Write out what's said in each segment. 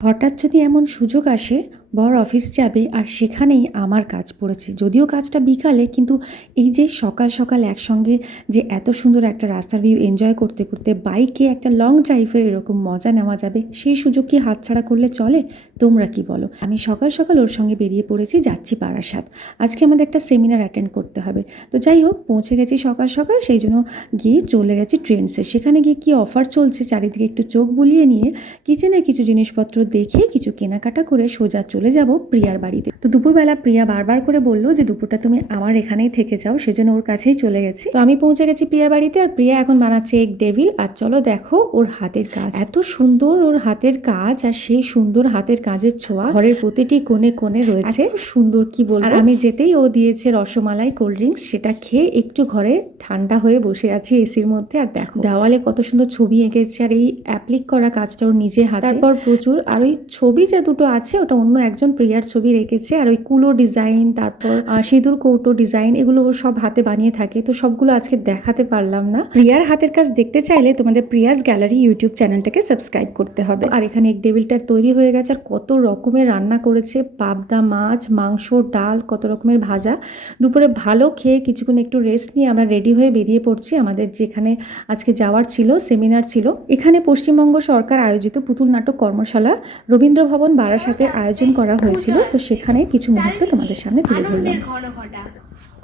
হঠাৎ যদি এমন সুযোগ আসে, বর অফিস যাবে আর সেখানেই আমার কাজ পড়েছে, যদিও কাজটা বিকালে, কিন্তু এই যে সকাল সকাল একসঙ্গে যে এত সুন্দর একটা রাস্তার ভিউ এনজয় করতে করতে বাইকে একটা লং ড্রাইভের এরকম মজা নেওয়া যাবে, সেই সুযোগ কি হাতছাড়া করলে চলে? তোমরা কি বলো? আমি সকাল সকাল ওর সঙ্গে বেরিয়ে পড়েছি, যাচ্ছি বারাসাত। আজকে আমাদের একটা সেমিনার অ্যাটেন্ড করতে হবে। তো যাই হোক, পৌঁছে গেছি সকাল সকাল, সেই জন্য গিয়ে চলে গেছি ট্রেন্ডসে। সেখানে গিয়ে কী অফার চলছে চারিদিকে একটু চোখ বুলিয়ে নিয়ে কিচেনের কিছু জিনিসপত্র দেখে কিছু কেনাকাটা করে সোজা চলে যাব প্রিয়ার বাড়িতে। তো দুপুরবেলা প্রিয়া বারবার করে বললো যে দুপুরটা তুমি আমার এখানেই থেকে যাও, সেজন্য ওর কাছেই চলে গেছি। তো আমি পৌঁছে গেছি প্রিয়ার বাড়িতে, আর প্রিয়া এখন বানাচ্ছে এগ ডেভিল। আর চলো দেখো ওর হাতের কাজ, এত সুন্দর ওর হাতের কাজ, আর সেই সুন্দর হাতের কাজের ছোঁয়া ঘরের প্রতিটি কোণে কোণে রয়েছে। সুন্দর, কি বলবো। আর আমি যেতেই ও দিয়েছে রসমালাই, কোল্ড ড্রিঙ্কস, সেটা খেয়ে একটু ঘরে ঠান্ডা হয়ে বসে আছি এসির মধ্যে। আর দেখো দেওয়ালে কত সুন্দর ছবি এঁকেছে, আর এই অ্যাপ্লিক করা কাজটা ওর নিজে হাতে। তারপর প্রচুর, আর ওই ছবি যে দুটো আছে ওটা অন্য একজন প্রিয়ার ছবি রেখেছে, আর ওই কুলো ডিজাইন, তারপর সিঁদুর কৌটো ডিজাইন, এগুলো ও সব হাতে বানিয়ে থাকে। তো সবগুলো আজকে দেখাতে পারলাম না। প্রিয়ার হাতের কাজ দেখতে চাইলে তোমাদের প্রিয়াস গ্যালারি ইউটিউব চ্যানেলটাকে সাবস্ক্রাইব করতে হবে। আর এখানে এক টেবিলটা তৈরি হয়ে গেছে, আর কত রকমের রান্না করেছে, পাবদা মাছ, মাংস, ডাল, কত রকমের ভাজা। দুপুরে ভালো খেয়ে কিছুক্ষণ একটু রেস্ট নিয়ে আমরা রেডি হয়ে বেরিয়ে পড়ছি আমাদের যেখানে আজকে যাওয়ার ছিল, সেমিনার ছিল। এখানে পশ্চিমবঙ্গ সরকার আয়োজিত পুতুল নাটক কর্মশালা রবীন্দ্র ভবন বারাসাতে আয়োজন করা হয়েছিল। তো সেখানে কিছু মুহূর্ত তোমাদের সামনে তুলে ধরলাম।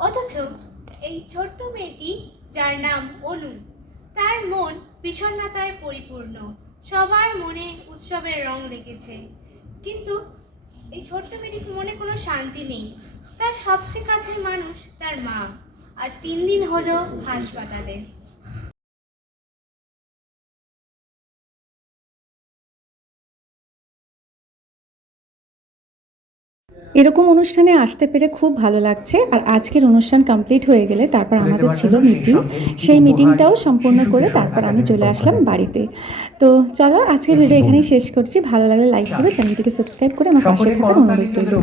অথচ এই ছোট্ট মেয়েটি, যার নাম অনু, তার মন বিষণ্ণতায় পরিপূর্ণ। সবার মনে উৎসবের রং লেগেছে, কিন্তু এই ছোট্ট মেয়েটির মনে কোনো শান্তি নেই। তার সবচেয়ে কাছের মানুষ তার মা আজ 3 দিন হলো হাসপাতালে। এরকম অনুষ্ঠানে আসতে পেরে খুব ভালো লাগছে। আর আজকের অনুষ্ঠান কমপ্লিট হয়ে গেলে তারপর আমাদের ছিল মিটিং, সেই মিটিংটাও সম্পূর্ণ করে তারপর আমি চলে আসলাম বাড়িতে। তো চলো আজকের ভিডিও এখানেই শেষ করছি। ভালো লাগলে লাইক করে চ্যানেলটিকে সাবস্ক্রাইব করে আমার পাশে থাকার অনুরোধ রইল।